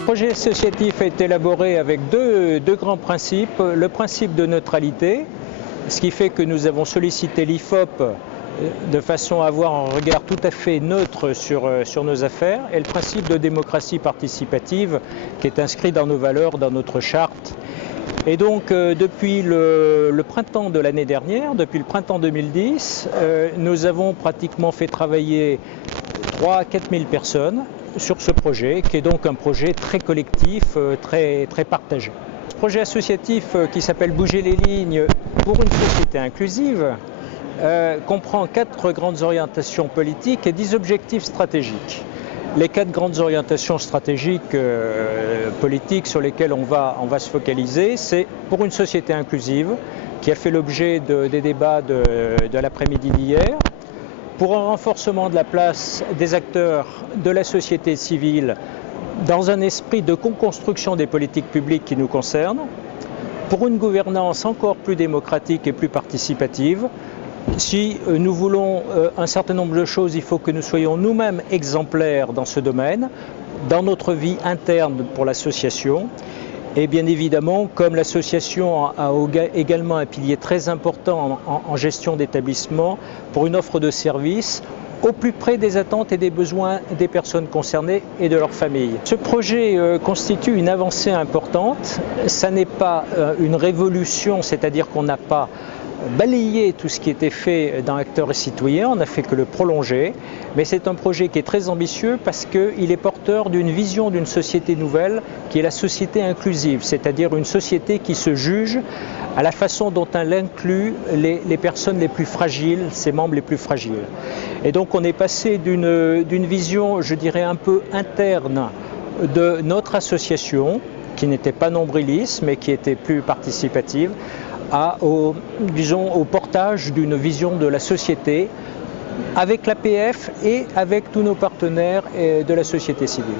Le projet associatif a été élaboré avec deux grands principes. Le principe de neutralité, ce qui fait que nous avons sollicité l'IFOP de façon à avoir un regard tout à fait neutre sur nos affaires, et le principe de démocratie participative qui est inscrit dans nos valeurs, dans notre charte. Et donc depuis le printemps de l'année dernière, depuis le printemps 2010, nous avons pratiquement fait travailler 3 à 4 000 personnes sur ce projet, qui est donc un projet très collectif, très partagé. Ce projet associatif qui s'appelle Bouger les lignes pour une société inclusive comprend 4 grandes orientations politiques et 10 objectifs stratégiques. Les 4 grandes orientations stratégiques politiques sur lesquelles on va se focaliser, c'est pour une société inclusive, qui a fait l'objet des débats de l'après-midi d'hier, pour un renforcement de la place des acteurs de la société civile dans un esprit de co-construction des politiques publiques qui nous concernent, pour une gouvernance encore plus démocratique et plus participative. Si nous voulons un certain nombre de choses, il faut que nous soyons nous-mêmes exemplaires dans ce domaine, dans notre vie interne pour l'association. Et bien évidemment, comme l'association a également un pilier très important en gestion d'établissement pour une offre de services au plus près des attentes et des besoins des personnes concernées et de leurs familles. Ce projet constitue une avancée importante. Ça n'est pas une révolution, c'est-à-dire qu'on n'a pas balayé tout ce qui était fait dans Acteurs et Citoyens, on n'a fait que le prolonger, mais c'est un projet qui est très ambitieux parce qu'il est porteur d'une vision d'une société nouvelle qui est la société inclusive, c'est-à-dire une société qui se juge à la façon dont elle inclut les personnes les plus fragiles, ses membres les plus fragiles. Et donc on est passé d'une vision, je dirais, un peu interne de notre association, qui n'était pas nombriliste, mais qui était plus participative, au portage d'une vision de la société avec l'APF et avec tous nos partenaires de la société civile.